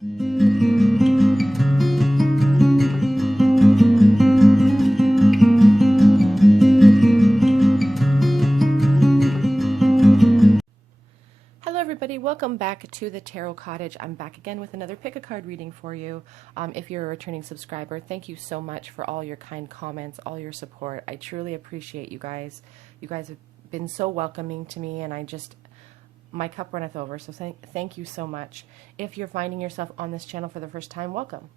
Hello everybody, welcome back to the Tarot Cottage. I'm back again with another pick a card reading for you. If you're a returning subscriber, thank you so much for all your kind comments, all your support. I truly appreciate you guys. You guys have been so welcoming to me, and my cup runneth over, so thank you so much. If you're finding yourself on this channel for the first time, welcome.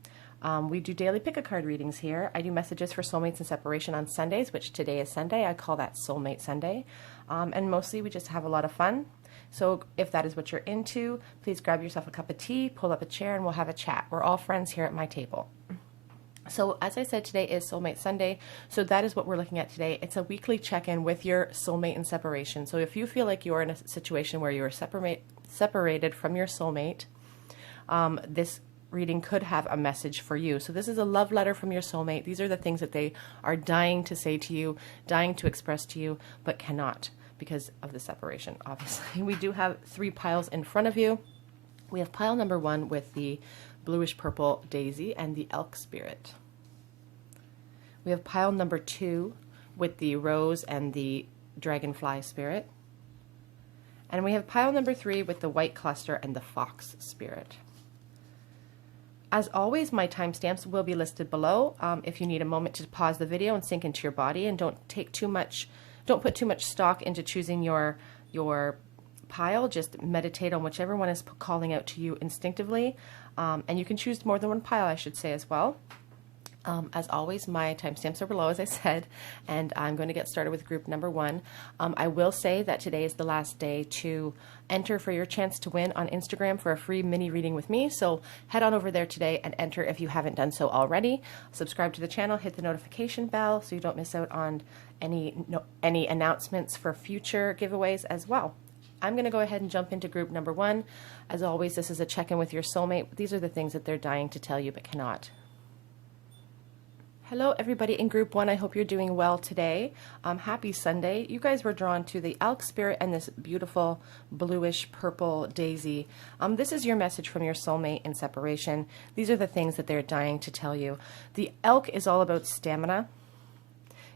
We do daily pick a card readings here. I do messages for soulmates and separation on Sundays, which today is Sunday. I call that Soulmate Sunday. And mostly we just have a lot of fun. So if that is what you're into, please grab yourself a cup of tea, pull up a chair, and we'll have a chat. We're all friends here at my table. So as I said, today is Soulmate Sunday, so that is what we're looking at today. It's a weekly check-in with your soulmate in separation. So if you feel like you're in a situation where you're separated from your soulmate, this reading could have a message for you. So this is a love letter from your soulmate. These are the things that they are dying to say to you, dying to express to you, but cannot because of the separation, obviously. We do have 3 piles in front of you. We have pile number 1 with the bluish purple daisy and the elk spirit. We have pile number 2 with the rose and the dragonfly spirit. And we have pile number 3 with the white cluster and the fox spirit. As always, my timestamps will be listed below. If you need a moment to pause the video and sink into your body, and don't put too much stock into choosing your pile. Just meditate on whichever one is calling out to you instinctively. And you can choose more than one pile, I should say, as well. As always, my timestamps are below, as I said, and I'm going to get started with group number 1. I will say that today is the last day to enter for your chance to win on Instagram for a free mini reading with me. So head on over there today and enter if you haven't done so already. Subscribe to the channel, hit the notification bell so you don't miss out on any announcements for future giveaways as well. I'm going to go ahead and jump into group number 1. As always, this is a check-in with your soulmate. These are the things that they're dying to tell you but cannot. Hello everybody in group 1, I hope you're doing well today. Happy Sunday. You guys were drawn to the elk spirit and this beautiful bluish purple daisy. This is your message from your soulmate in separation. These are the things that they're dying to tell you. The elk is all about stamina,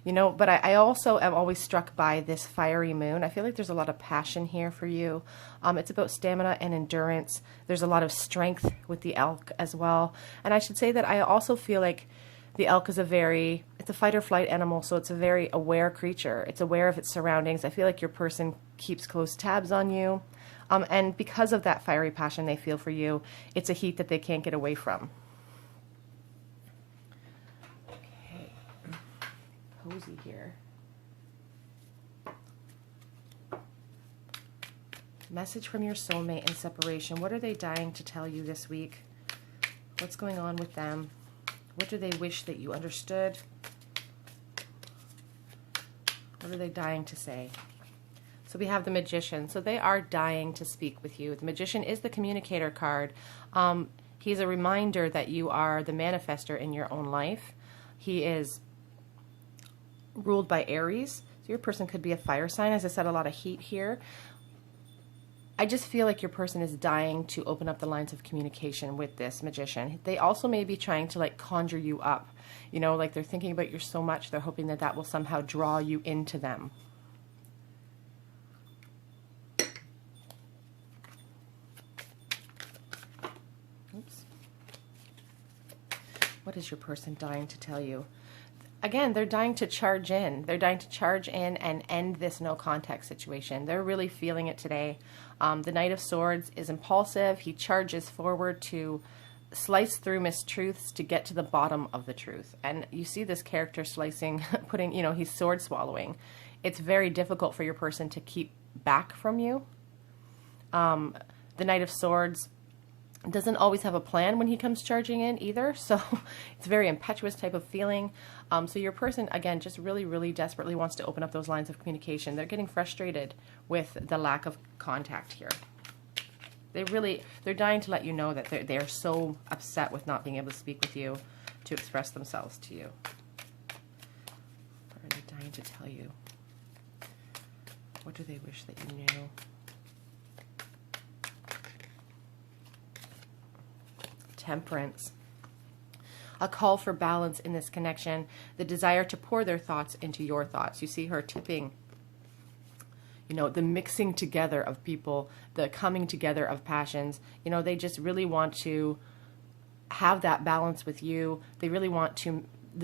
you know, but I also am always struck by this fiery moon. I feel like there's a lot of passion here for you. It's about stamina and endurance. There's a lot of strength with the elk as well. And I should say that I also feel like the elk is it's a fight or flight animal, so it's a very aware creature. It's aware of its surroundings. I feel like your person keeps close tabs on you. And because of that fiery passion they feel for you, it's a heat that they can't get away from. Okay. Cozy here. Message from your soulmate in separation. What are they dying to tell you this week? What's going on with them? What do they wish that you understood? What are they dying to say? So we have the Magician. So they are dying to speak with you. The Magician is the communicator card. He's a reminder that you are the manifester in your own life. He is ruled by Aries. So your person could be a fire sign. As I said, a lot of heat here. I just feel like your person is dying to open up the lines of communication with this Magician. They also may be trying to like conjure you up. You know, like they're thinking about you so much, they're hoping that that will somehow draw you into them. Oops. What is your person dying to tell you? Again, they're dying to charge in. They're dying to charge in and end this no contact situation. They're really feeling it today. The Knight of Swords is impulsive. He charges forward to slice through mistruths to get to the bottom of the truth. And you see this character slicing, he's sword swallowing. It's very difficult for your person to keep back from you. The Knight of Swords doesn't always have a plan when he comes charging in either, so it's a very impetuous type of feeling. So your person, again, just really, really desperately wants to open up those lines of communication. They're getting frustrated with the lack of contact here. They're dying to let you know that they're so upset with not being able to speak with you, to express themselves to you. What are they dying to tell you? What do they wish that you knew? Temperance. A call for balance in this connection, the desire to pour their thoughts into your thoughts. You see her tipping, you know, the mixing together of people, the coming together of passions. You know, they just really want to have that balance with you. They really want to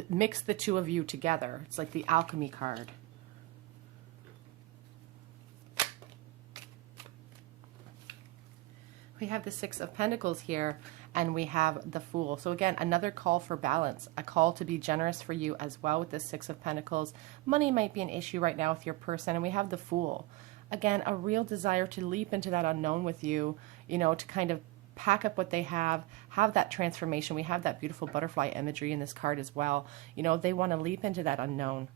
mix the two of you together. It's like the alchemy card. We have the Six of Pentacles here, and we have the Fool. So again, another call for balance, a call to be generous for you as well with the Six of Pentacles. Money might be an issue right now with your person, and we have the Fool. Again, a real desire to leap into that unknown with you, you know, to kind of pack up what they have that transformation. We have that beautiful butterfly imagery in this card as well. You know, they want to leap into that unknown.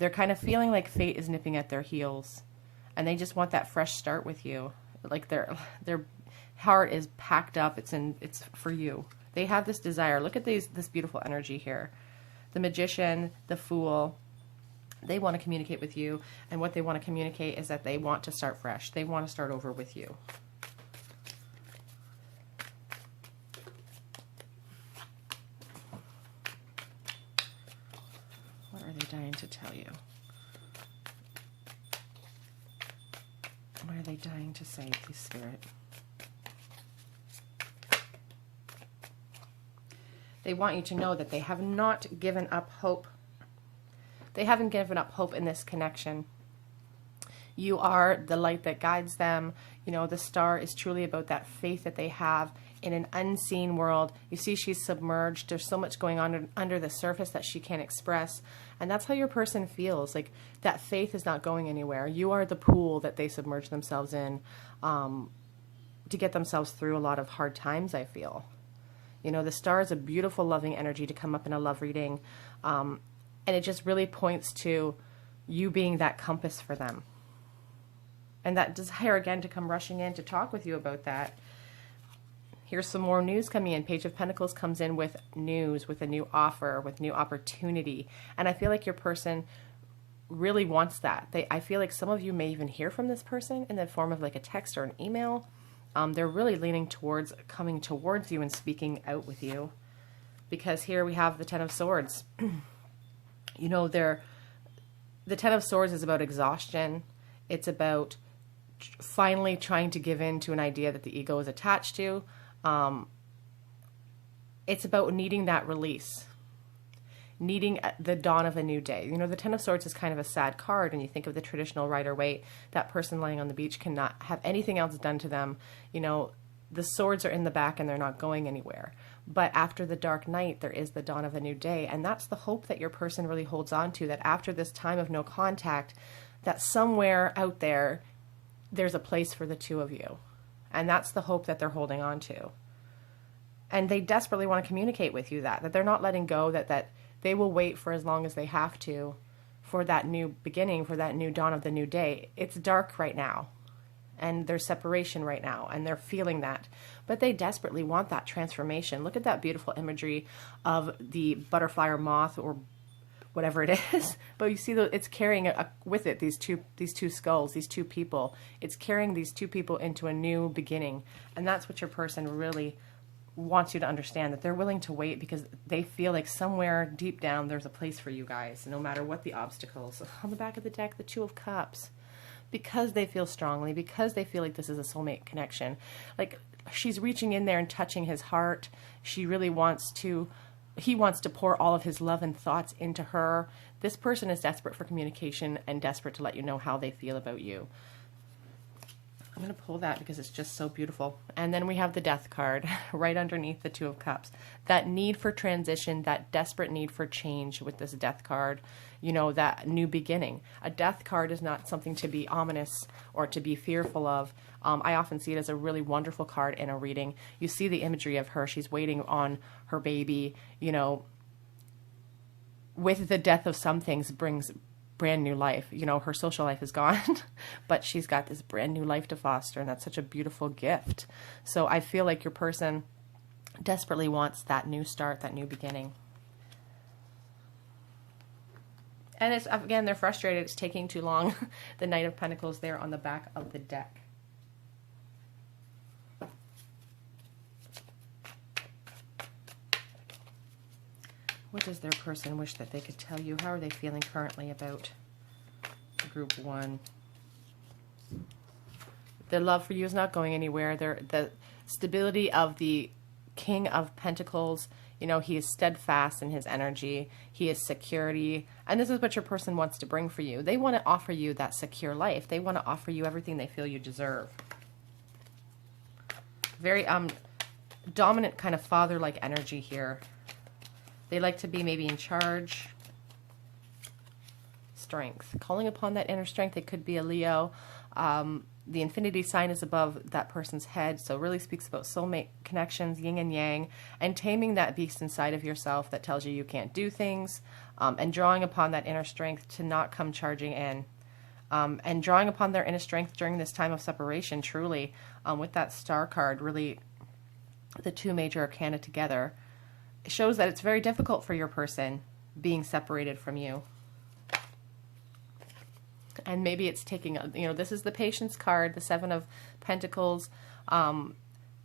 They're kind of feeling like fate is nipping at their heels, and they just want that fresh start with you. Like their heart is packed up. It's for you. They have this desire. Look at this beautiful energy here. The Magician, the Fool. They want to communicate with you, and what they want to communicate is that they want to start fresh. They want to start over with you. What are they dying to tell you? What are they dying to say, please, Spirit? They want you to know that they have not given up hope. They haven't given up hope in this connection. You are the light that guides them. You know, the star is truly about that faith that they have in an unseen world. You see, she's submerged. There's so much going on under the surface that she can't express. And that's how your person feels. Like, that faith is not going anywhere. You are the pool that they submerge themselves in to get themselves through a lot of hard times, I feel. You know, the star is a beautiful, loving energy to come up in a love reading. And it just really points to you being that compass for them. And that desire, again, to come rushing in to talk with you about that. Here's some more news coming in. Page of Pentacles comes in with news, with a new offer, with new opportunity. And I feel like your person really wants that. I feel like some of you may even hear from this person in the form of like a text or an email. They're really leaning towards coming towards you and speaking out with you. Because here we have the Ten of Swords. You know, the Ten of Swords is about exhaustion. It's about finally trying to give in to an idea that the ego is attached to. It's about needing that release. Needing the dawn of a new day. You know, the Ten of Swords is kind of a sad card, and you think of the traditional Rider-Waite, that person lying on the beach cannot have anything else done to them. You know, the swords are in the back and they're not going anywhere. But after the dark night, there is the dawn of a new day, and that's the hope that your person really holds on to, that after this time of no contact, that somewhere out there, there's a place for the two of you. And that's the hope that they're holding on to. And they desperately want to communicate with you that they're not letting go, that they will wait for as long as they have to for that new beginning, for that new dawn of the new day. It's dark right now, and there's separation right now, and they're feeling that. But they desperately want that transformation. Look at that beautiful imagery of the butterfly or moth or whatever it is. But you see, it's carrying with it these two skulls, these two people. It's carrying these two people into a new beginning. And that's what your person really wants you to understand, that they're willing to wait because they feel like somewhere deep down there's a place for you guys, no matter what the obstacles. On the back of the deck, the Two of Cups. Because they feel strongly, because they feel like this is a soulmate connection. Like, she's reaching in there and touching his heart. He wants to pour all of his love and thoughts into her. This person is desperate for communication and desperate to let you know how they feel about you. I'm going to pull that because it's just so beautiful. And then we have the Death card right underneath the Two of Cups. That need for transition, that desperate need for change with this Death card, you know, that new beginning. A Death card is not something to be ominous or to be fearful of. I often see it as a really wonderful card in a reading. You see the imagery of her. She's waiting on her baby. You know, with the death of some things brings brand new life. You know, her social life is gone, but she's got this brand new life to foster, and that's such a beautiful gift. So I feel like your person desperately wants that new start, that new beginning. And it's, again, they're frustrated. It's taking too long. The Knight of Pentacles there on the back of the deck. What does their person wish that they could tell you? How are they feeling currently about group 1? The love for you is not going anywhere. The stability of the King of Pentacles, you know, he is steadfast in his energy. He is security. And this is what your person wants to bring for you. They want to offer you that secure life. They want to offer you everything they feel you deserve. Very dominant kind of father-like energy here. They like to be maybe in charge. Strength. Calling upon that inner strength. It could be a Leo. The infinity sign is above that person's head, so it really speaks about soulmate connections, yin and yang, and taming that beast inside of yourself that tells you you can't do things, and drawing upon that inner strength to not come charging in. And drawing upon their inner strength during this time of separation, truly, with that star card, really the two major arcana together, shows that it's very difficult for your person being separated from you. And maybe it's taking, you know, this is the patience card, the 7 of Pentacles,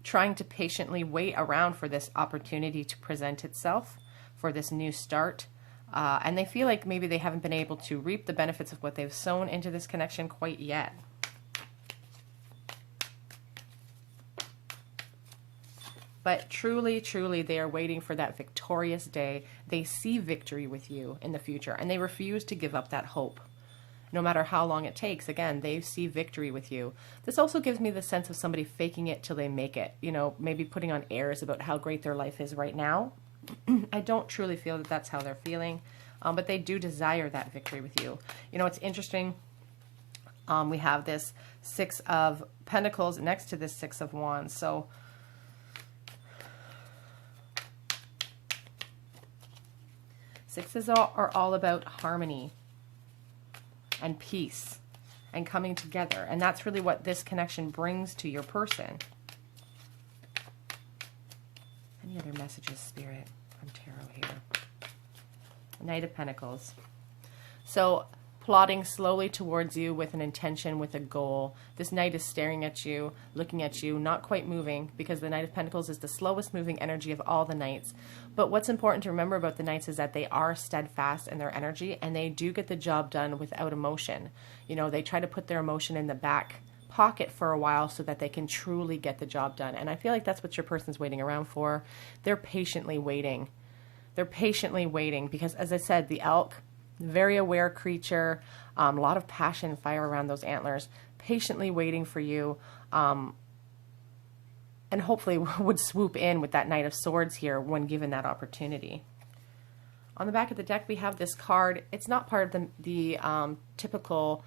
trying to patiently wait around for this opportunity to present itself, for this new start. And they feel like maybe they haven't been able to reap the benefits of what they've sown into this connection quite yet. But truly, truly, they are waiting for that victorious day. They see victory with you in the future, and they refuse to give up that hope. No matter how long it takes, again, they see victory with you. This also gives me the sense of somebody faking it till they make it. You know, maybe putting on airs about how great their life is right now. I don't truly feel that that's how they're feeling, but they do desire that victory with you. You know, it's interesting. We have this 6 of Pentacles next to this 6 of Wands. So sixes are all about harmony and peace and coming together. And that's really what this connection brings to your person. Any other messages, Spirit, from Tarot here? Knight of Pentacles. So plodding slowly towards you with an intention, with a goal. This Knight is staring at you, looking at you, not quite moving, because the Knight of Pentacles is the slowest moving energy of all the Knights. But what's important to remember about the Knights is that they are steadfast in their energy, and they do get the job done without emotion. You know, they try to put their emotion in the back pocket for a while so that they can truly get the job done. And I feel like that's what your person's waiting around for. They're patiently waiting. They're patiently waiting because, as I said, the elk, very aware creature, a lot of passion, fire around those antlers, patiently waiting for you, and hopefully would swoop in with that Knight of Swords here when given that opportunity. On the back of the deck, we have this card. It's not part of the typical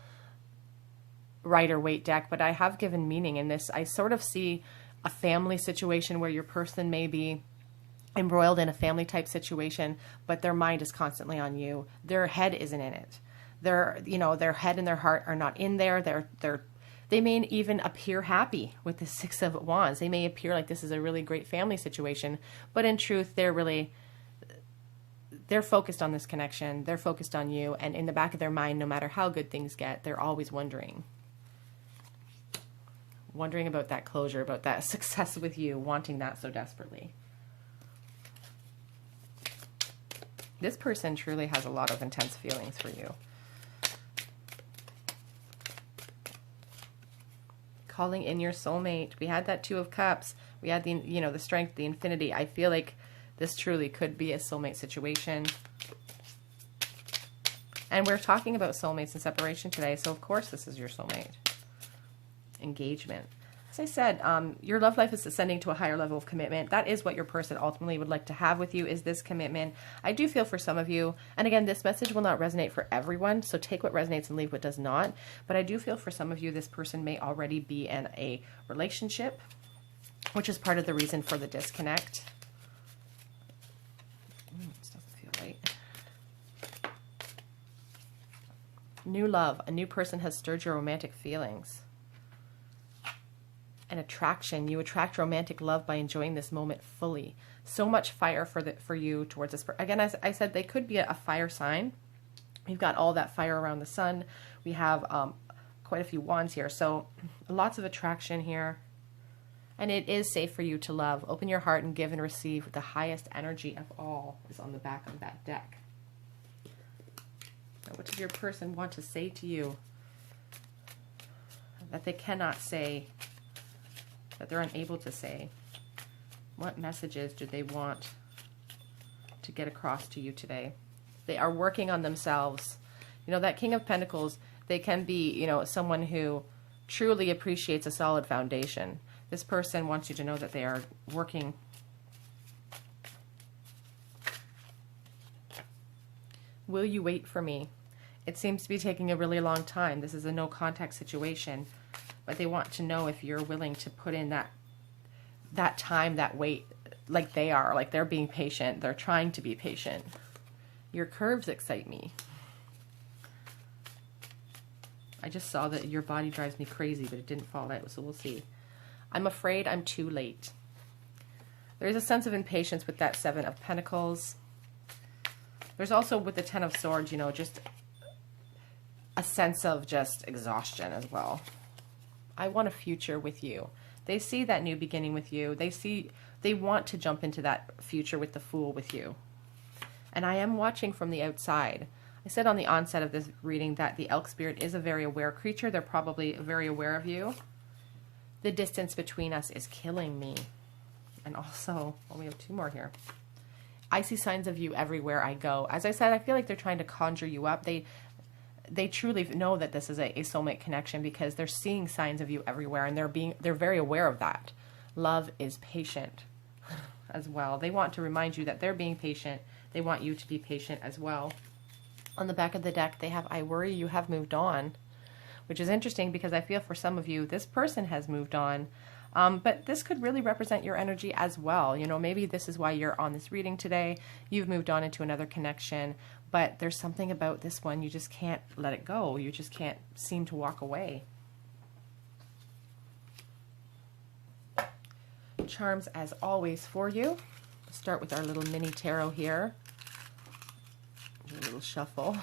Rider-Waite deck, but I have given meaning in this. I sort of see a family situation where your person may be embroiled in a family type situation, but their mind is constantly on you. Their head isn't in it. Their head and their heart are not in there. They may even appear happy with the 6 of Wands. They may appear like this is a really great family situation, but in truth, they're focused on this connection. They're focused on you, and in the back of their mind, no matter how good things get, they're always wondering about that closure, about that success with you, wanting that so desperately. This person truly has a lot of intense feelings for you. Calling in your soulmate. We had that 2 of Cups. We had the strength, the infinity. I feel like this truly could be a soulmate situation. And we're talking about soulmates and separation today, so of course this is your soulmate. Engagement. As I said, your love life is ascending to a higher level of commitment. That is what your person ultimately would like to have with you, is this commitment. I do feel for some of you, and again, this message will not resonate for everyone, so take what resonates and leave what does not. But I do feel for some of you, this person may already be in a relationship, which is part of the reason for the disconnect. This doesn't feel right. New love. A new person has stirred your romantic feelings. An attraction. You attract romantic love by enjoying this moment fully. So much fire for you towards this. Again, as I said, they could be a fire sign. We've got all that fire around the sun. We have quite a few wands here. So lots of attraction here. And it is safe for you to love. Open your heart and give and receive. The highest energy of all is on the back of that deck. Now, what does your person want to say to you that they cannot say, that they're unable to say? What messages do they want to get across to you today? They are working on themselves. You know, that King of Pentacles, they can be, you know, someone who truly appreciates a solid foundation. This person wants you to know that they are working. Will you wait for me? It seems to be taking a really long time. This is a no contact situation, but they want to know if you're willing to put in that time, that wait, like they are, like they're being patient. They're trying to be patient. Your curves excite me. I just saw that your body drives me crazy, but it didn't fall out, so we'll see. I'm afraid I'm too late. There is a sense of impatience with that Seven of Pentacles. There's also, with the Ten of Swords, you know, just a sense of just exhaustion as well. I want a future with you. They see that new beginning with you. They want to jump into that future with the Fool with you. And I am watching from the outside. I said on the onset of this reading that the elk spirit is a very aware creature. They're probably very aware of you. The distance between us is killing me. And also, well, we have two more here. I see signs of you everywhere I go. As I said, I feel like they're trying to conjure you up. They truly know that this is a soulmate connection because they're seeing signs of you everywhere, and they're very aware of that. Love is patient as well. They want to remind you that they're being patient. They want you to be patient as well. On the back of the deck, they have, I worry you have moved on, which is interesting because I feel for some of you, this person has moved on. But this could really represent your energy as well. You know, maybe this is why you're on this reading today. You've moved on into another connection, but there's something about this one, you just can't let it go. You just can't seem to walk away. Charms as always for you. We'll start with our little mini tarot here. A little shuffle.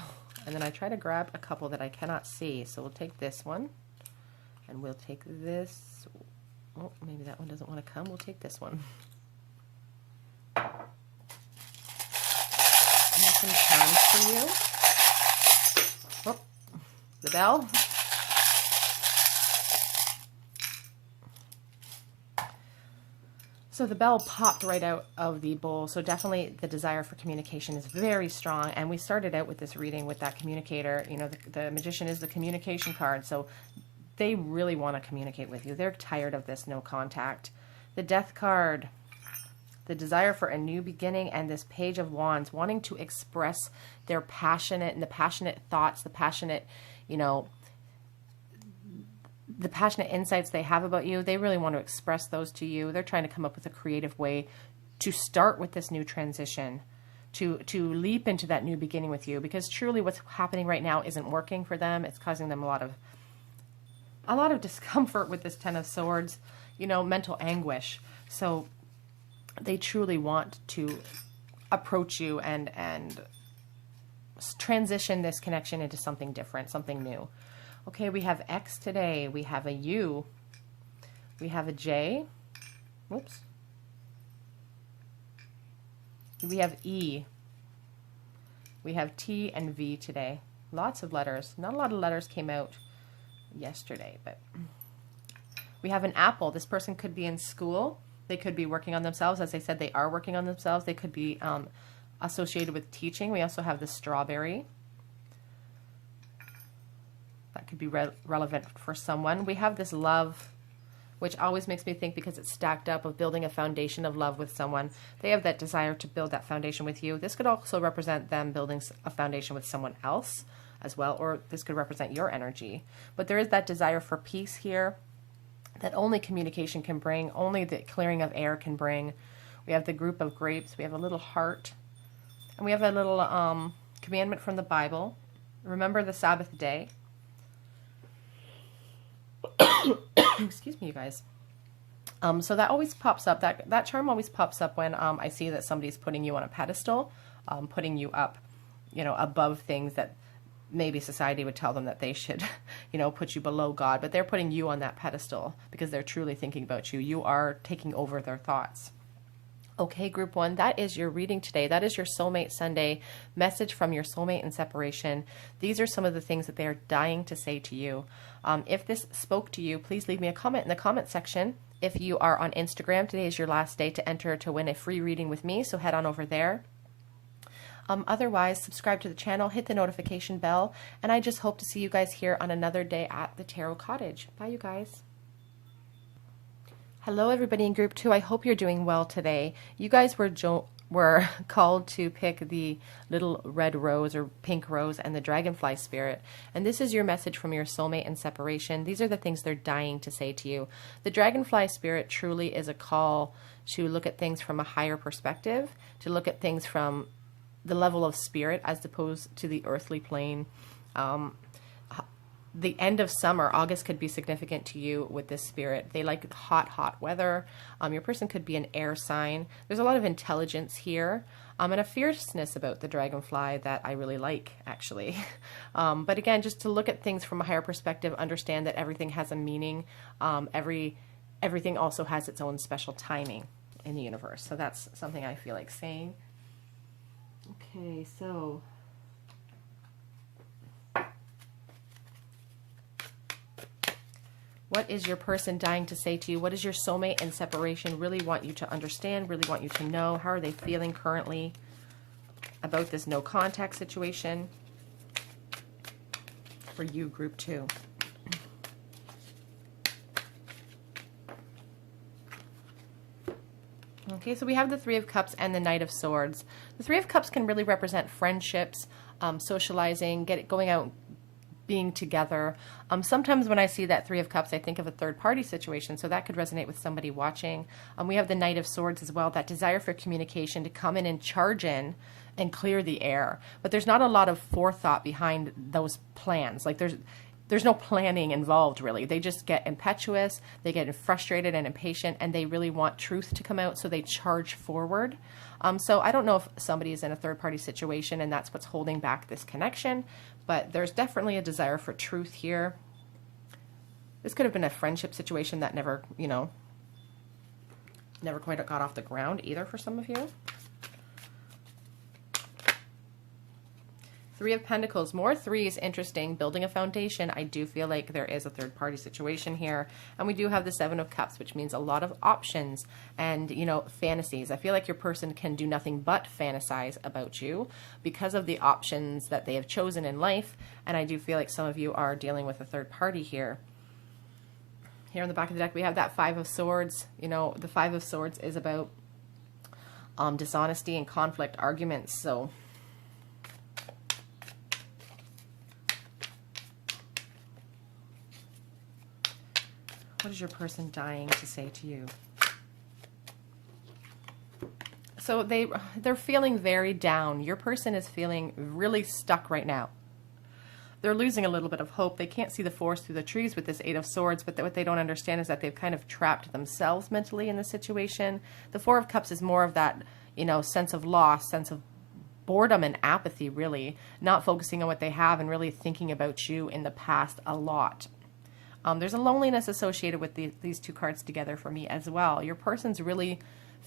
And then I try to grab a couple that I cannot see. So we'll take this one. And we'll take this. Oh, maybe that one doesn't want to come. We'll take this one. I have some charms for you. Oh, the bell. So the bell popped right out of the bowl. So definitely the desire for communication is very strong. And we started out with this reading with that communicator. You know, the Magician is the communication card. So they really want to communicate with you. They're tired of this no contact. The Death card, the desire for a new beginning, and this Page of Wands, wanting to express their passionate thoughts, the passionate, you know, the passionate insights they have about you. They really want to express those to you. They're trying to come up with a creative way to start with this new transition, to leap into that new beginning with you, because truly what's happening right now isn't working for them. It's causing them a lot of discomfort with this Ten of Swords, you know, mental anguish. So they truly want to approach you and transition this connection into something different, something new. Okay, we have X today. We have a U. We have a J. Whoops. We have E. We have T and V today. Lots of letters. Not a lot of letters came out yesterday, but we have an apple. This person could be in school. They could be working on themselves. As I said, they are working on themselves. They could be associated with teaching. We also have the strawberry. That could be relevant for someone. We have this love, which always makes me think, because it's stacked up, of building a foundation of love with someone. They have that desire to build that foundation with you. This could also represent them building a foundation with someone else as well, or this could represent your energy. But there is that desire for peace here that only communication can bring, only the clearing of air can bring. We have the group of grapes. We have a little heart. And we have a little commandment from the Bible. Remember the Sabbath day. Excuse me, you guys. So that always pops up. That charm always pops up when I see that somebody's putting you on a pedestal, putting you up, you know, above things that maybe society would tell them that they should, you know, put you below God, but they're putting you on that pedestal because they're truly thinking about you. You are taking over their thoughts. Okay, group one, that is your reading today. That is your Soulmate Sunday message from your soulmate in separation. These are some of the things that they are dying to say to you. If this spoke to you, please leave me a comment in the comment section. If you are on Instagram, today is your last day to enter to win a free reading with me, so head on over there. Otherwise, subscribe to the channel, hit the notification bell, and I just hope to see you guys here on another day at the Tarot Cottage. Bye, you guys. Hello, everybody in group two. I hope you're doing well today. You guys were called to pick the little red rose or pink rose and the dragonfly spirit. And this is your message from your soulmate in separation. These are the things they're dying to say to you. The dragonfly spirit truly is a call to look at things from a higher perspective, to look at things from the level of spirit as opposed to the earthly plane. The end of summer, August, could be significant to you with this spirit. They like hot, hot weather. Your person could be an air sign. There's a lot of intelligence here and a fierceness about the dragonfly that I really like, actually. But again, just to look at things from a higher perspective, understand that everything has a meaning. Everything also has its own special timing in the universe. So that's something I feel like saying. Okay, so what is your person dying to say to you? What does your soulmate in separation really want you to understand, really want you to know? How are they feeling currently about this no contact situation for you, group two? Okay, so we have the Three of Cups and the Knight of Swords. The Three of Cups can really represent friendships, socializing, going out, being together. Sometimes when I see that Three of Cups, I think of a third-party situation, so that could resonate with somebody watching. We have the Knight of Swords as well, that desire for communication, to come in and charge in and clear the air. But there's not a lot of forethought behind those plans. Like there's no planning involved, really. They just get impetuous, they get frustrated and impatient, and they really want truth to come out, so they charge forward. So I don't know if somebody is in a third-party situation and that's what's holding back this connection, but there's definitely a desire for truth here. This could have been a friendship situation that never, you know, never quite got off the ground either for some of you. Three of Pentacles, more threes, interesting, building a foundation. I do feel like there is a third-party situation here. And we do have the Seven of Cups, which means a lot of options and, you know, fantasies. I feel like your person can do nothing but fantasize about you because of the options that they have chosen in life. And I do feel like some of you are dealing with a third party here. Here on the back of the deck, we have that Five of Swords. You know, the Five of Swords is about dishonesty and conflict, arguments. So what is your person dying to say to you? So they're feeling very down. Your person is feeling really stuck right now. They're losing a little bit of hope. They can't see the forest through the trees with this Eight of Swords, but what they don't understand is that they've kind of trapped themselves mentally in the situation. The Four of Cups is more of that, you know, sense of loss, sense of boredom and apathy, really, not focusing on what they have and really thinking about you in the past a lot. There's a loneliness associated with these two cards together for me as well. Your person's really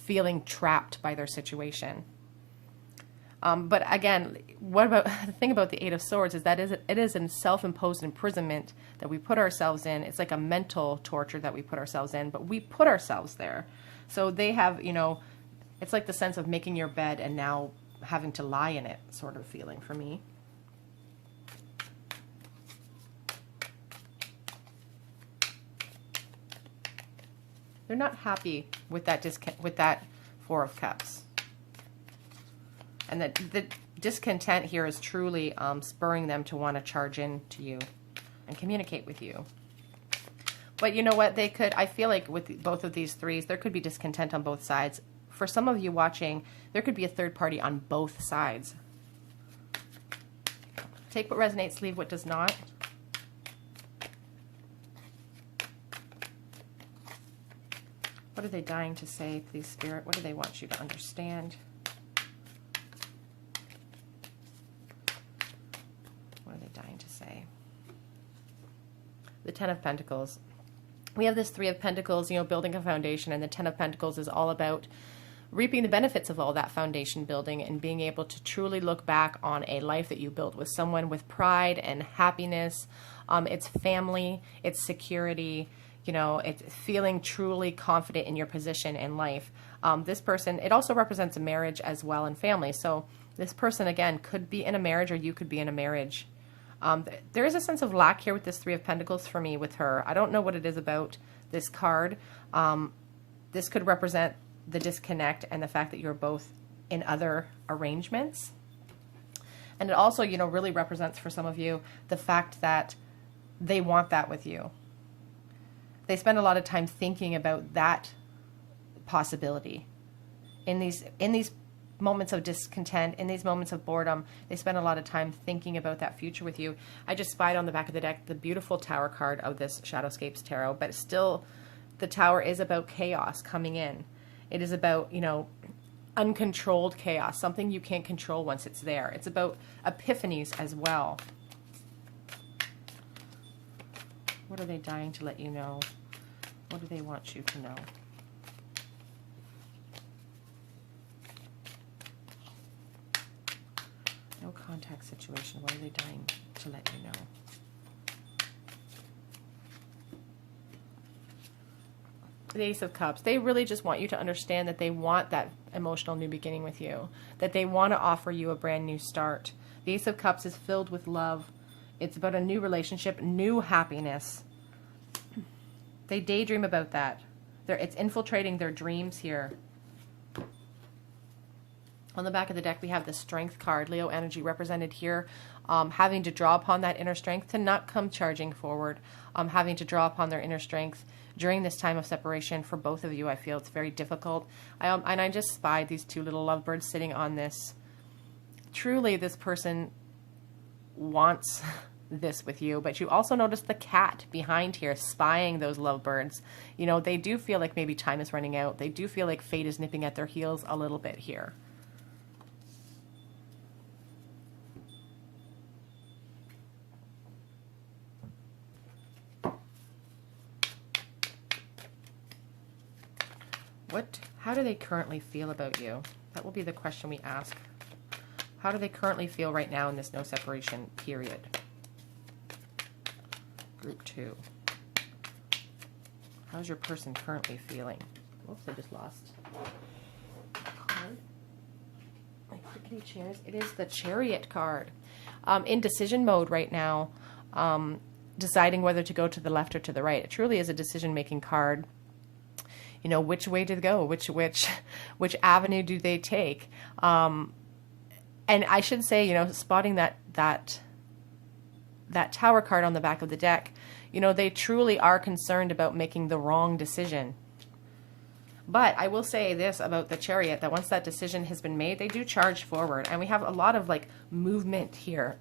feeling trapped by their situation. But again, the thing about the Eight of Swords is that it is a self-imposed imprisonment that we put ourselves in. It's like a mental torture that we put ourselves in, but we put ourselves there. So they have, you know, it's like the sense of making your bed and now having to lie in it sort of feeling for me. They're not happy with that Four of Cups. And the discontent here is truly spurring them to want to charge in to you and communicate with you. But you know what? I feel like with both of these threes, there could be discontent on both sides. For some of you watching, there could be a third party on both sides. Take what resonates, leave what does not. What are they dying to say, please, Spirit? What do they want you to understand? What are they The Ten of Pentacles. We have this Three of Pentacles, you know, building a foundation, and the Ten of Pentacles is all about reaping the benefits of all that foundation building and being able to truly look back on a life that you built with someone with pride and happiness. It's family, it's security, you know, it's feeling truly confident in your position in life. This person, it also represents a marriage as well and family. So this person, again, could be in a marriage, or you could be in a marriage. There is a sense of lack here with this Three of Pentacles for me with her. I don't know what it is about this card. This could represent the disconnect and the fact that you're both in other arrangements. And it also, you know, really represents for some of you the fact that they want that with you. They spend a lot of time thinking about that possibility. In these moments of discontent, in these moments of boredom, they spend a lot of time thinking about that future with you. I just spied on the back of the deck the beautiful Tower card of this Shadowscapes tarot, but still the Tower is about chaos coming in. It is about, you know, uncontrolled chaos, something you can't control once it's there. It's about epiphanies as well. What are they dying to let you know? What do they want you to know? No contact situation. What are they dying to let you know? The Ace of Cups. They really just want you to understand that they want that emotional new beginning with you, that they want to offer you a brand new start. The Ace of Cups is filled with love. It's about a new relationship, new happiness. They daydream about that. It's infiltrating their dreams here. On the back of the deck, we have the Strength card, Leo energy represented here, having to draw upon that inner strength to not come charging forward, having to draw upon their inner strength during this time of separation for both of you. I feel it's very difficult. And I just spied these two little lovebirds sitting on this. Truly, this person wants this with you, but you also notice the cat behind here spying those lovebirds. You know, they do feel like maybe time is running out. They do feel like fate is nipping at their heels a little bit here. How do they currently feel about you? That will be the question we ask. How do they currently feel right now in this no separation period? Group 2. How's your person currently feeling? Whoops, I just lost card. My crickety chairs. It is the Chariot card. In decision mode right now, deciding whether to go to the left or to the right. It truly is a decision-making card. You know, which way to go, which avenue do they take? And I should say, you know, spotting that Tower card on the back of the deck, you know, they truly are concerned about making the wrong decision. But I will say this about the Chariot, that once that decision has been made, they do charge forward. And we have a lot of like movement here,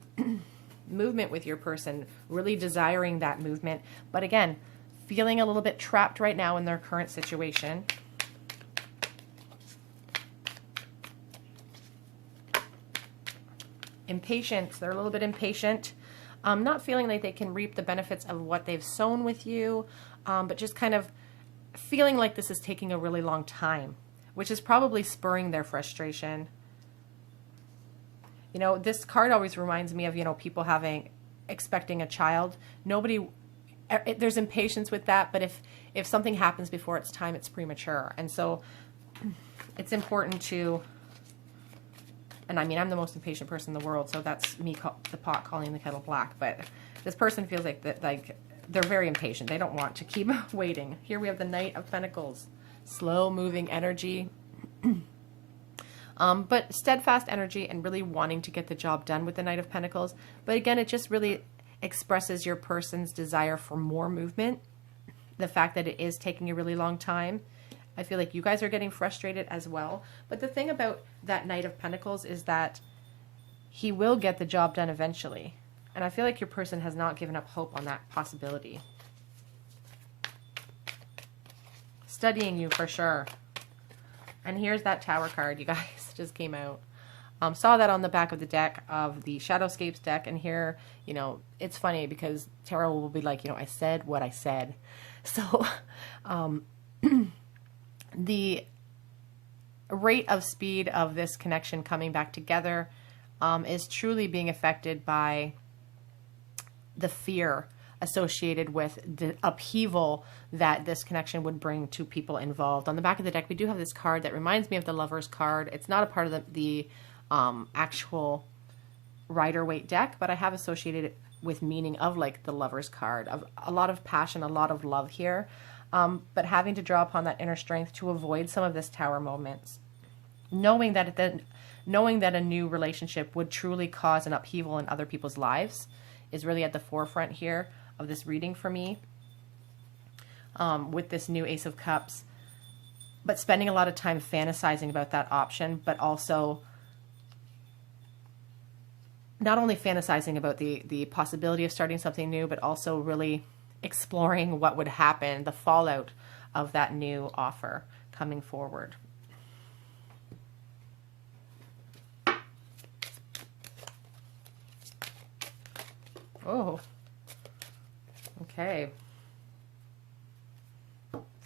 movement with your person, really desiring that movement. But again, feeling a little bit trapped right now in their current situation. Impatience. They're a little bit impatient. Not feeling like they can reap the benefits of what they've sown with you, but just kind of feeling like this is taking a really long time, which is probably spurring their frustration. You know, this card always reminds me of, you know, people expecting a child. There's impatience with that, but if something happens before it's time, it's premature. And so it's important to, and I mean, I'm the most impatient person in the world, so that's me, the pot calling the kettle black, but this person feels like they're very impatient. They don't want to keep waiting. Here we have the Knight of Pentacles, slow moving energy, but steadfast energy and really wanting to get the job done with the Knight of Pentacles. But again, it just really expresses your person's desire for more movement, the fact that it is taking a really long time. I feel like you guys are getting frustrated as well. But the thing about that Knight of Pentacles is that he will get the job done eventually. And I feel like your person has not given up hope on that possibility. Studying you for sure. And here's that Tower card, you guys, just came out. Saw that on the back of the deck of the Shadowscapes deck, and here, you know, it's funny because tarot will be like, you know, I said what I said. So the rate of speed of this connection coming back together is truly being affected by the fear associated with the upheaval that this connection would bring to people involved. On the back of the deck, we do have this card that reminds me of the Lover's card. It's not a part of the actual Rider-Waite deck, but I have associated it with meaning of like the Lover's card, of a lot of passion, a lot of love here, but having to draw upon that inner strength to avoid some of this Tower moments, knowing that a new relationship would truly cause an upheaval in other people's lives is really at the forefront here of this reading for me, with this new Ace of Cups, but spending a lot of time fantasizing about that option, but also not only fantasizing about the possibility of starting something new, but also really exploring what would happen, the fallout of that new offer coming forward. Oh, okay.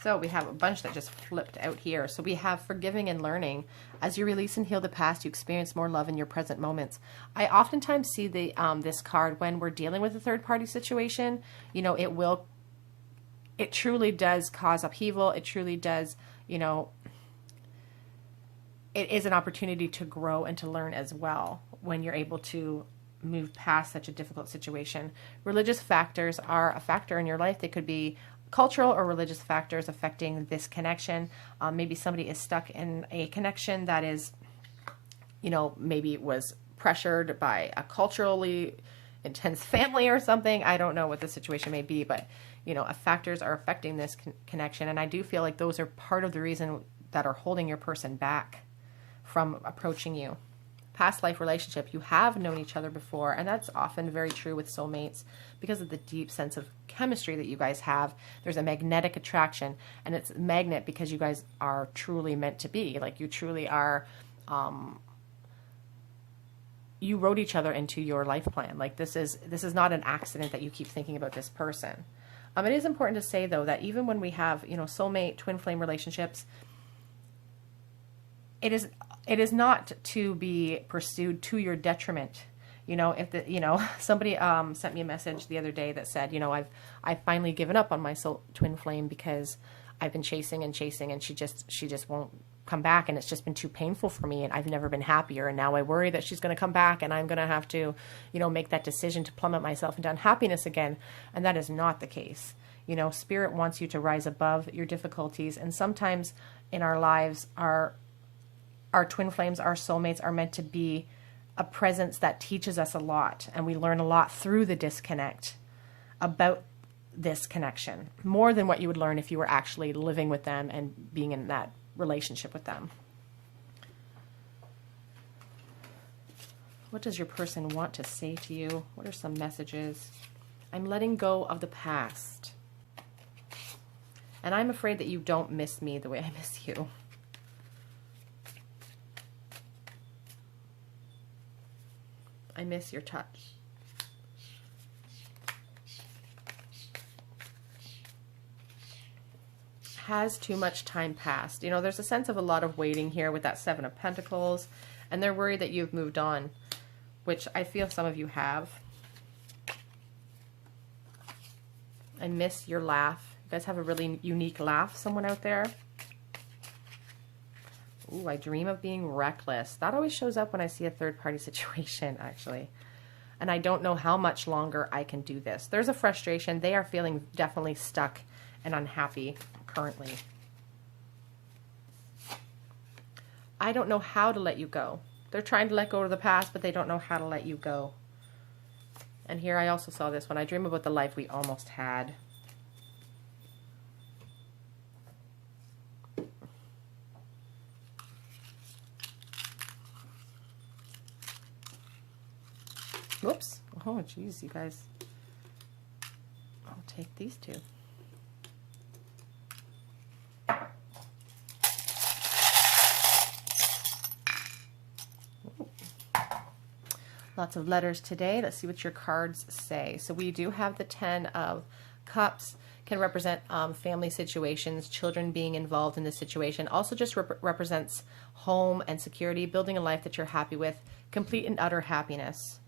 So we have a bunch that just flipped out here. So we have forgiving and learning. As you release and heal the past, you experience more love in your present moments. I oftentimes see the this card when we're dealing with a third-party situation. You know, it truly does cause upheaval. It truly does, you know, it is an opportunity to grow and to learn as well when you're able to move past such a difficult situation. Religious factors are a factor in your life. They could be cultural or religious factors affecting this connection. Maybe somebody is stuck in a connection that is, you know, maybe it was pressured by a culturally intense family or something. I don't know what the situation may be, but, you know, factors are affecting this connection. And I do feel like those are part of the reason that are holding your person back from approaching you. Past life relationship, you have known each other before, and that's often very true with soulmates because of the deep sense of chemistry that you guys have. There's a magnetic attraction, and it's a magnet because you guys are truly meant to be. Like, you truly are, you wrote each other into your life plan. Like, this is not an accident that you keep thinking about this person. It is important to say, though, that even when we have, you know, soulmate, twin flame relationships, it is not to be pursued to your detriment. You know, if somebody sent me a message the other day that said, you know, I've finally given up on my soul twin flame because I've been chasing and she just won't come back, and it's just been too painful for me, and I've never been happier, and now I worry that she's going to come back and I'm going to have to, you know, make that decision to plummet myself into unhappiness again. And that is not the case. You know, Spirit wants you to rise above your difficulties, and sometimes in our lives, our twin flames, our soulmates are meant to be a presence that teaches us a lot, and we learn a lot through the disconnect about this connection, more than what you would learn if you were actually living with them and being in that relationship with them. What does your person want to say to you? What are some messages? I'm letting go of the past, and I'm afraid that you don't miss me the way I miss you. I miss your touch. Has too much time passed? You know, there's a sense of a lot of waiting here with that Seven of Pentacles, and they're worried that you've moved on, which I feel some of you have. I miss your laugh. You guys have a really unique laugh, someone out there. Ooh, I dream of being reckless. That always shows up when I see a third-party situation, actually. And I don't know how much longer I can do this. There's a frustration. They are feeling definitely stuck and unhappy currently. I don't know how to let you go. They're trying to let go of the past, but they don't know how to let you go. And here I also saw this one. I dream about the life we almost had. Whoops. Oh, geez, you guys. I'll take these two. Lots of letters today. Let's see what your cards say. So we do have the 10 of Cups. Can represent family situations, children being involved in this situation. Also just represents home and security, building a life that you're happy with, complete and utter happiness.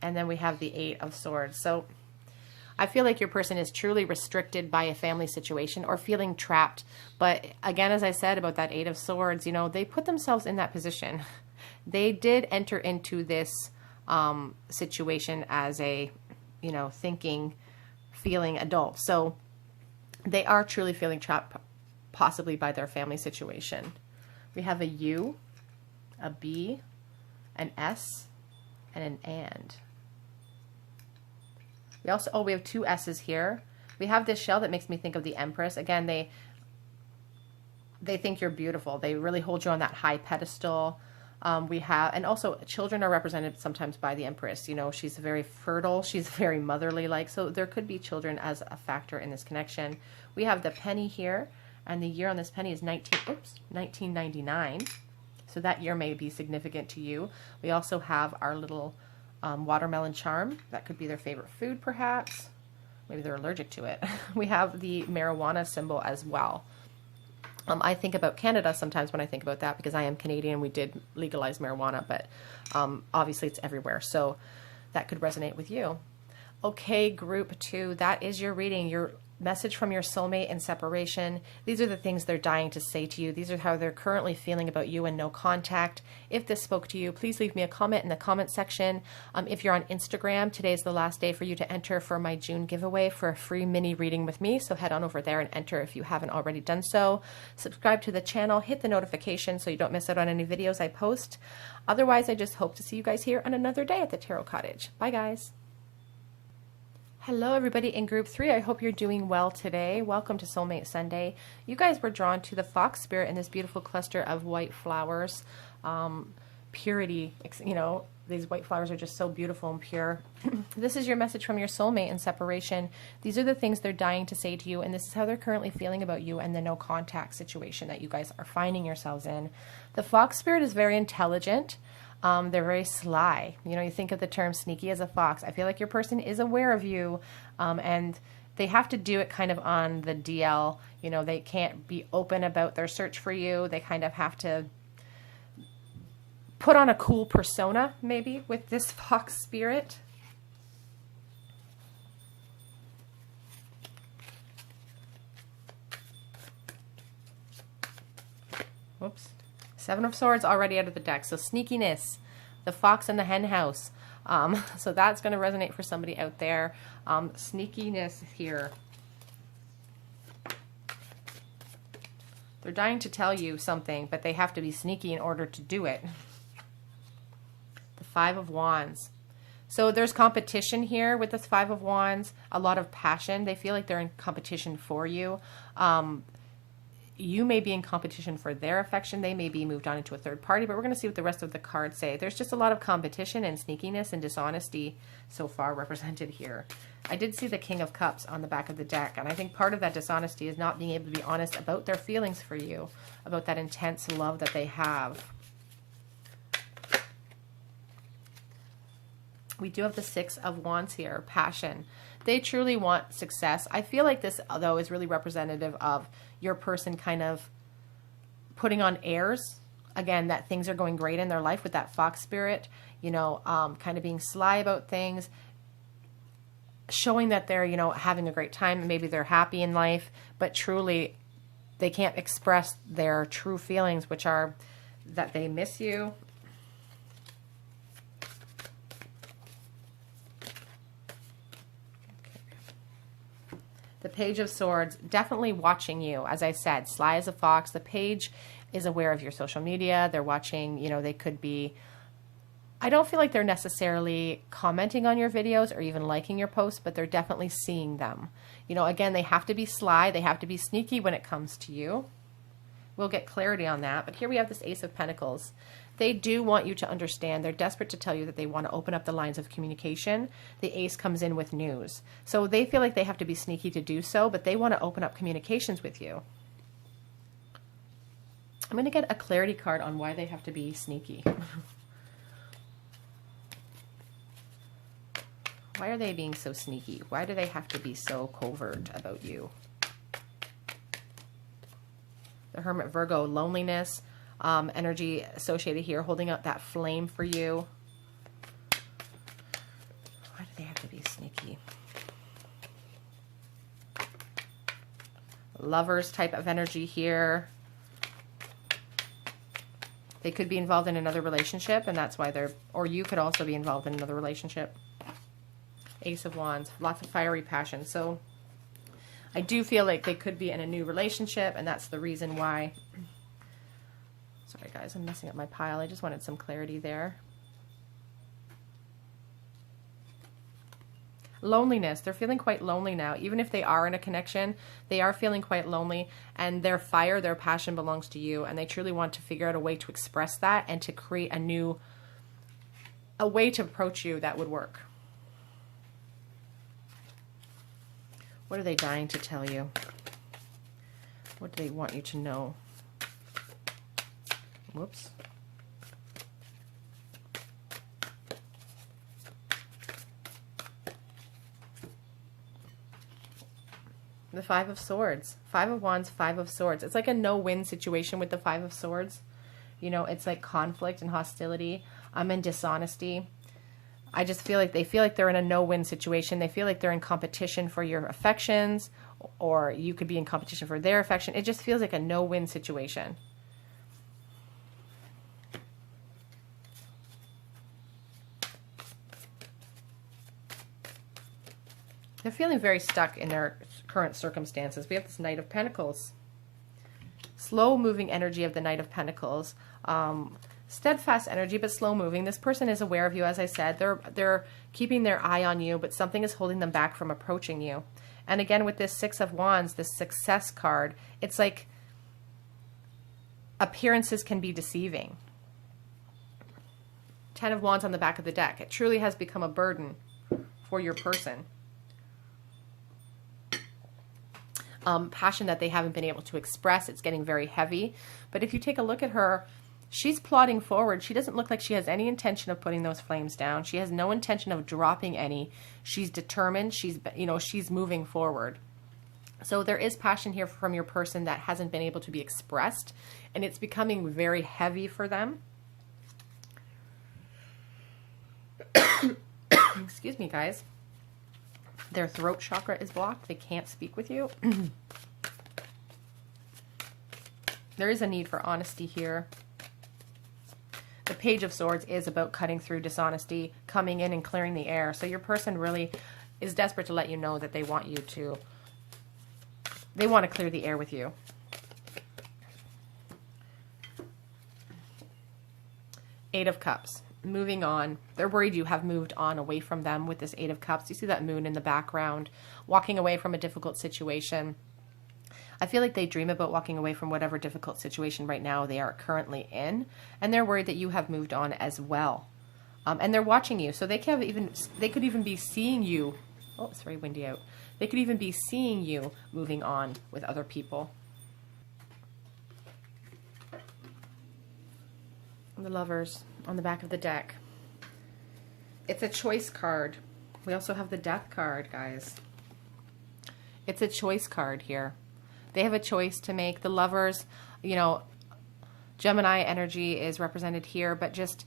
And then we have the 8 of Swords. So I feel like your person is truly restricted by a family situation or feeling trapped. But again, as I said about that 8 of Swords, you know, they put themselves in that position. They did enter into this situation as a, you know, thinking, feeling adult. So they are truly feeling trapped, possibly by their family situation. We have a U, a B, an S, and an and. We also, we have 2 S's here. We have this shell that makes me think of the Empress. Again, they think you're beautiful. They really hold you on that high pedestal. We have, and also children are represented sometimes by the Empress. You know, she's very fertile. She's very motherly like. So there could be children as a factor in this connection. We have the penny here, and the year on this penny is 1999. So that year may be significant to you. We also have our little watermelon charm. That could be their favorite food, perhaps. Maybe they're allergic to it. We have the marijuana symbol as well. I think about Canada sometimes when I think about that, because I am Canadian. We did legalize marijuana, but obviously it's everywhere. So that could resonate with you. Okay, group 2, that is your reading. Your message from your soulmate in separation. These are the things they're dying to say to you. These are how they're currently feeling about you and no contact. If this spoke to you, please leave me a comment in the comment section. If you're on Instagram, today is the last day for you to enter for my June giveaway for a free mini reading with me. So head on over there and enter if you haven't already done so. Subscribe to the channel, hit the notification so you don't miss out on any videos I post. Otherwise, I just hope to see you guys here on another day at the Tarot Cottage. Bye, guys. Hello everybody in group 3. I hope you're doing well today. Welcome to Soulmate Sunday. You guys were drawn to the fox spirit in this beautiful cluster of white flowers. Purity, you know, these white flowers are just so beautiful and pure. This is your message from your soulmate in separation. These are the things they're dying to say to you, and this is how they're currently feeling about you and the no contact situation that you guys are finding yourselves in. The fox spirit is very intelligent. They're very sly. You know, you think of the term sneaky as a fox. I feel like your person is aware of you, and they have to do it kind of on the DL. You know, they can't be open about their search for you. They kind of have to put on a cool persona, maybe, with this fox spirit. Whoops. 7 of Swords already out of the deck. So sneakiness, the fox in the hen house. So that's going to resonate for somebody out there. Sneakiness here. They're dying to tell you something, but they have to be sneaky in order to do it. The 5 of Wands. So there's competition here with this 5 of Wands. A lot of passion. They feel like they're in competition for you. You may be in competition for their affection. They may be moved on into a third party, but we're going to see what the rest of the cards say. There's just a lot of competition and sneakiness and dishonesty so far represented here. I did see the King of Cups on the back of the deck, and I think part of that dishonesty is not being able to be honest about their feelings for you, about that intense love that they have. We do have the 6 of Wands here, passion. They truly want success. I feel like this, though, is really representative of your person kind of putting on airs. Again, that things are going great in their life with that fox spirit, you know, kind of being sly about things, showing that they're, you know, having a great time and maybe they're happy in life, but truly they can't express their true feelings, which are that they miss you. The Page of Swords, definitely watching you. As I said, sly as a fox. The Page is aware of your social media. They're watching, you know, they could be, I don't feel like they're necessarily commenting on your videos or even liking your posts, but they're definitely seeing them. You know, again, they have to be sly. They have to be sneaky when it comes to you. We'll get clarity on that. But here we have this Ace of Pentacles. They do want you to understand. They're desperate to tell you that they want to open up the lines of communication. The Ace comes in with news. So they feel like they have to be sneaky to do so, but they want to open up communications with you. I'm going to get a clarity card on why they have to be sneaky. Why are they being so sneaky? Why do they have to be so covert about you? The Hermit, Virgo, loneliness, energy associated here, holding up that flame for you. Why do they have to be sneaky? Lovers type of energy here. They could be involved in another relationship, and that's why they're, or you could also be involved in another relationship. Ace of Wands, lots of fiery passion. So I do feel like they could be in a new relationship, and that's the reason why. Sorry guys, I'm messing up my pile. I just wanted some clarity there. Loneliness. They're feeling quite lonely now. Even if they are in a connection, they are feeling quite lonely, and their fire, their passion belongs to you, and they truly want to figure out a way to express that and to create a way to approach you that would work. What are they dying to tell you? What do they want you to know? Whoops. The Five of Swords. Five of Wands, Five of Swords. It's like a no-win situation with the Five of Swords. You know, it's like conflict and hostility. And dishonesty. I just feel like they're in a no-win situation. They feel like they're in competition for your affections, or you could be in competition for their affection. It just feels like a no-win situation. They're feeling very stuck in their current circumstances. We have this Knight of Pentacles. Slow-moving energy of the Knight of Pentacles. Steadfast energy, but slow-moving. This person is aware of you, as I said. They're keeping their eye on you, but something is holding them back from approaching you. And again, with this Six of Wands, this Success card, it's like appearances can be deceiving. Ten of Wands on the back of the deck. It truly has become a burden for your person. Passion that they haven't been able to express. It's getting very heavy. But if you take a look at her, she's plodding forward. She doesn't look like she has any intention of putting those flames down. She has no intention of dropping any. She's determined. She's moving forward. So there is passion here from your person that hasn't been able to be expressed, and it's becoming very heavy for them. Excuse me, guys. Their throat chakra is blocked. They can't speak with you. There is a need for honesty here. The Page of Swords is about cutting through dishonesty, coming in and clearing the air. So your person really is desperate to let you know that they want to clear the air with you. Eight of Cups. Moving on. They're worried you have moved on away from them with this Eight of Cups. You see that moon in the background, walking away from a difficult situation. I feel like they dream about walking away from whatever difficult situation right now they are currently in, and they're worried that you have moved on as well. And they're watching you, so they could even be seeing you. Oh, it's very windy out. They could even be seeing you moving on with other people. The Lovers on the back of the deck. It's a choice card. We also have the Death card, guys. It's a choice card here. They have a choice to make. The Lovers, you know, Gemini energy is represented here, but just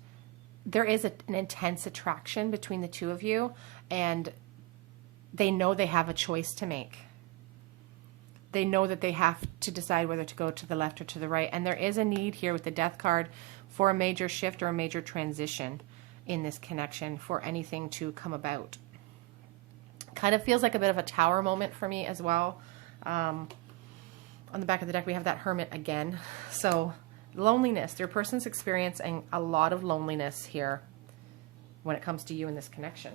there is an intense attraction between the two of you, and they know they have a choice to make. They know that they have to decide whether to go to the left or to the right, and there is a need here with the Death card for a major shift or a major transition in this connection for anything to come about. Kind of feels like a bit of a Tower moment for me as well. On the back of the deck, we have that Hermit again. So loneliness, your person's experiencing a lot of loneliness here when it comes to you in this connection.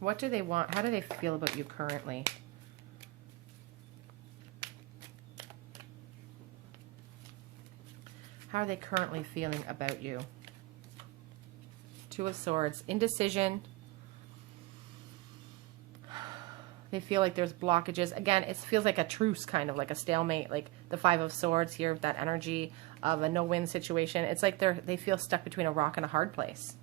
What do they want? How do they feel about you currently? How are they currently feeling about you? Two of Swords, indecision. They feel like there's blockages. Again, it feels like a truce, kind of like a stalemate, like the Five of Swords here, that energy of a no-win situation. It's like they feel stuck between a rock and a hard place.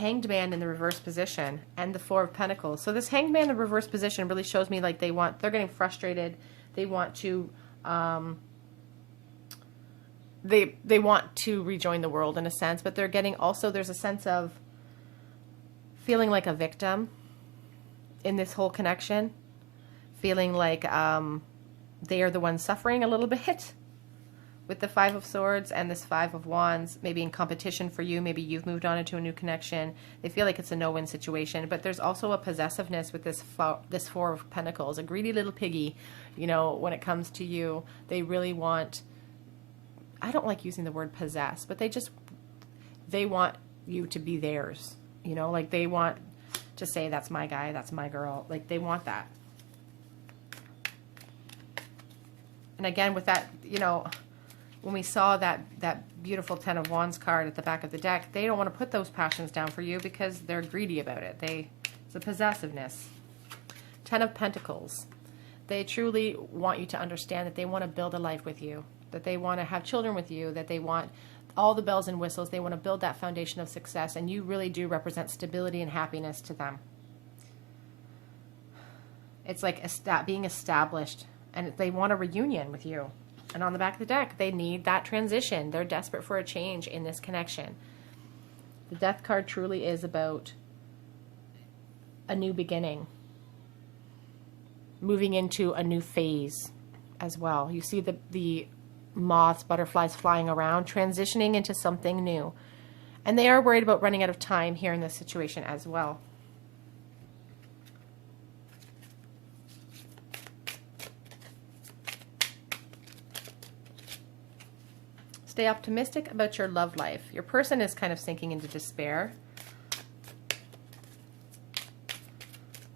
Hanged Man in the reverse position and the Four of Pentacles. So this Hanged Man in the reverse position really shows me like they're getting frustrated. They want to, they want to rejoin the world in a sense, but they're getting also, there's a sense of feeling like a victim in this whole connection, feeling like they are the ones suffering a little bit with the Five of Swords and this Five of Wands, maybe in competition for you. Maybe you've moved on into a new connection. They feel like it's a no-win situation, but there's also a possessiveness with this Four of Pentacles, a greedy little piggy, you know, when it comes to you. They really want, I don't like using the word possess, but they want you to be theirs, you know, like they want to say, that's my guy, that's my girl. Like they want that. And again, with that, you know, when we saw that beautiful Ten of Wands card at the back of the deck, they don't want to put those passions down for you because they're greedy about it. It's a possessiveness. Ten of Pentacles. They truly want you to understand that they want to build a life with you, that they want to have children with you, that they want all the bells and whistles. They want to build that foundation of success, and you really do represent stability and happiness to them. It's like being established, and they want a reunion with you. And on the back of the deck, they need that transition. They're desperate for a change in this connection. The Death card truly is about a new beginning, moving into a new phase as well. You see the moths, butterflies flying around, transitioning into something new. And they are worried about running out of time here in this situation as well. Stay optimistic about your love life. Your person is kind of sinking into despair,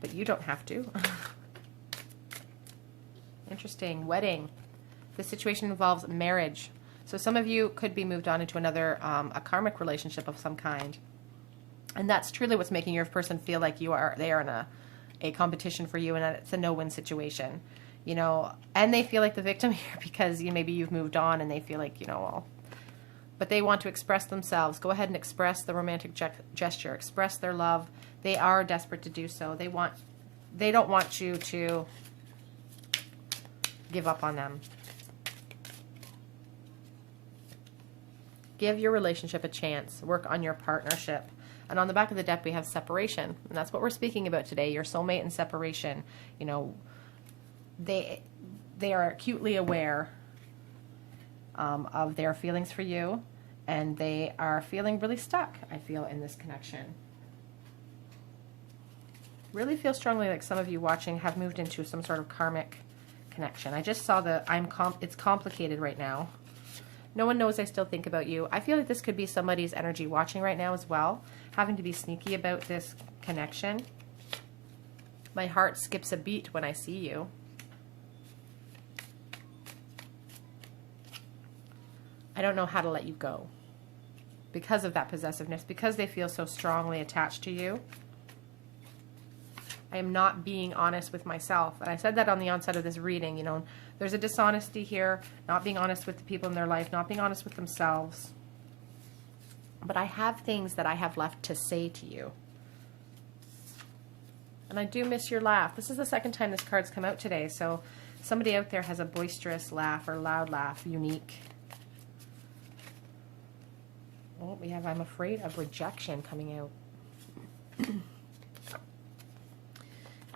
but you don't have to. Interesting. Wedding. This situation involves marriage. So some of you could be moved on into another, a karmic relationship of some kind. And that's truly what's making your person feel like they are in a competition for you, and that it's a no-win situation. You know, and they feel like the victim here because maybe you've moved on, and they feel like, you know, well, but they want to express themselves. Go ahead and express the romantic gesture, express their love. They are desperate to do so. They don't want you to give up on them. Give your relationship a chance. Work on your partnership. And on the back of the deck, we have separation. And that's what we're speaking about today, your soulmate and separation. You know, they are acutely aware of their feelings for you, and they are feeling really stuck, I feel, in this connection. Really feel strongly like some of you watching have moved into some sort of karmic connection. I just saw it's complicated right now. No one knows I still think about you. I feel like this could be somebody's energy watching right now as well, having to be sneaky about this connection. My heart skips a beat when I see you. I don't know how to let you go because of that possessiveness, because they feel so strongly attached to you. I am not being honest with myself. And I said that on the onset of this reading, you know, there's a dishonesty here, not being honest with the people in their life, not being honest with themselves. But I have things that I have left to say to you. And I do miss your laugh. This is the second time this card's come out today, so somebody out there has a boisterous laugh or loud laugh, unique. Oh, we have I'm afraid of rejection coming out.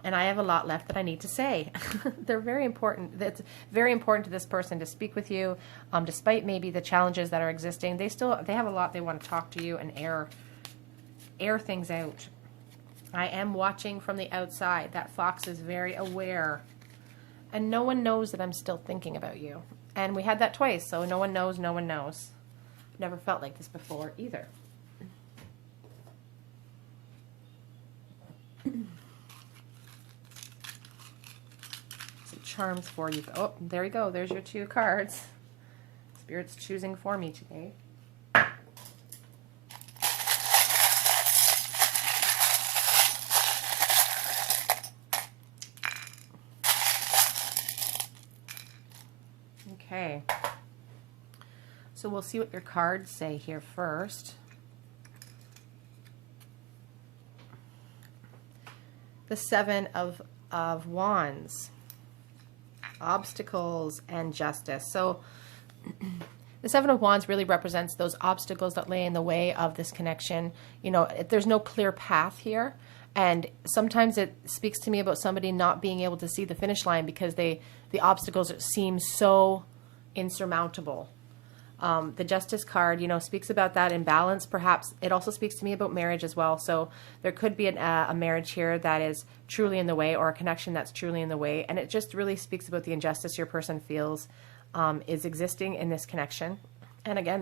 And I have a lot left that I need to say. They're very important. It's very important to this person to speak with you, despite maybe the challenges that are existing. They have a lot they want to talk to you and air things out. I am watching from the outside. That fox is very aware. And no one knows that I'm still thinking about you. And we had that twice, so no one knows, no one knows. Never felt like this before either. Some charms for you. Oh, there you go. There's your two cards. Spirit's choosing for me today. Okay. So we'll see what your cards say here first. The Seven of Wands, obstacles and justice. So the Seven of Wands really represents those obstacles that lay in the way of this connection. You know, there's no clear path here. And sometimes it speaks to me about somebody not being able to see the finish line because the obstacles seem so insurmountable. The Justice card, you know, speaks about that imbalance. Perhaps it also speaks to me about marriage as well. So there could be a marriage here that is truly in the way, or a connection that's truly in the way. And it just really speaks about the injustice your person feels is existing in this connection. And again,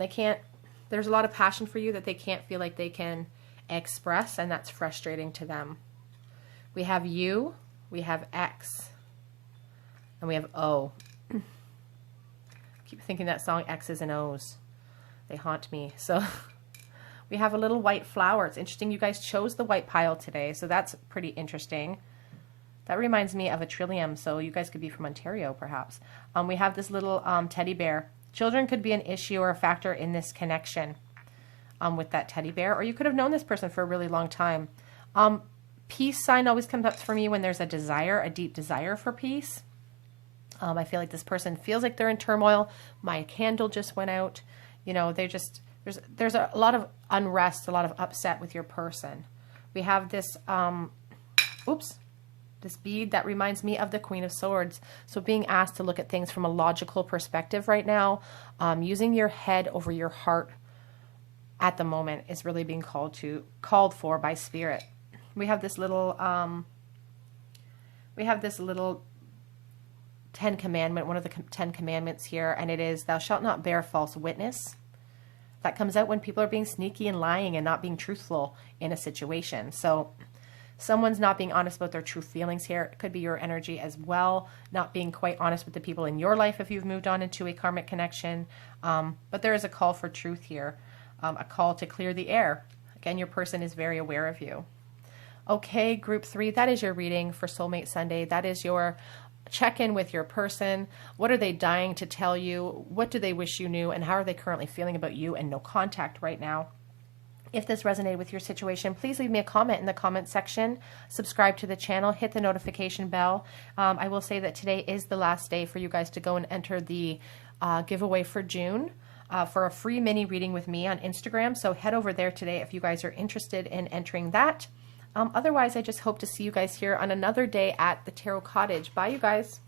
there's a lot of passion for you that they can't feel like they can express, and that's frustrating to them. We have you, we have X, and we have O. Keep thinking that song X's and O's. They haunt me. So we have a little white flower. It's interesting you guys chose the white pile today, so that's pretty interesting. That reminds me of a trillium, so you guys could be from Ontario perhaps. We have this little teddy bear. Children could be an issue or a factor in this connection. With that teddy bear, or you could have known this person for a really long time. Peace sign always comes up for me when there's a desire, a deep desire for peace. I feel like this person feels like they're in turmoil. My candle just went out. You know, there's a lot of unrest, a lot of upset with your person. We have this, this bead that reminds me of the Queen of Swords. So being asked to look at things from a logical perspective right now, using your head over your heart at the moment is really being called for by Spirit. We have this little Ten Commandment, one of the 10 commandments here, and it is, thou shalt not bear false witness. That comes out when people are being sneaky and lying and not being truthful in a situation. So someone's not being honest about their true feelings here. It could be your energy as well, not being quite honest with the people in your life if you've moved on into a karmic connection. But there is a call for truth here. A call to clear the air. Again, your person is very aware of you. Okay, group 3, that is your reading for Soulmate Sunday. That is your check-in with your person. What are they dying to tell you? What do they wish you knew? And how are they currently feeling about you and no contact right now? If this resonated with your situation, please leave me a comment in the comment section. Subscribe to the channel. Hit the notification bell. I will say that today is the last day for you guys to go and enter the giveaway for June. For a free mini reading with me on Instagram. So head over there today if you guys are interested in entering that. Otherwise, I just hope to see you guys here on another day at the Tarot Cottage. Bye, you guys.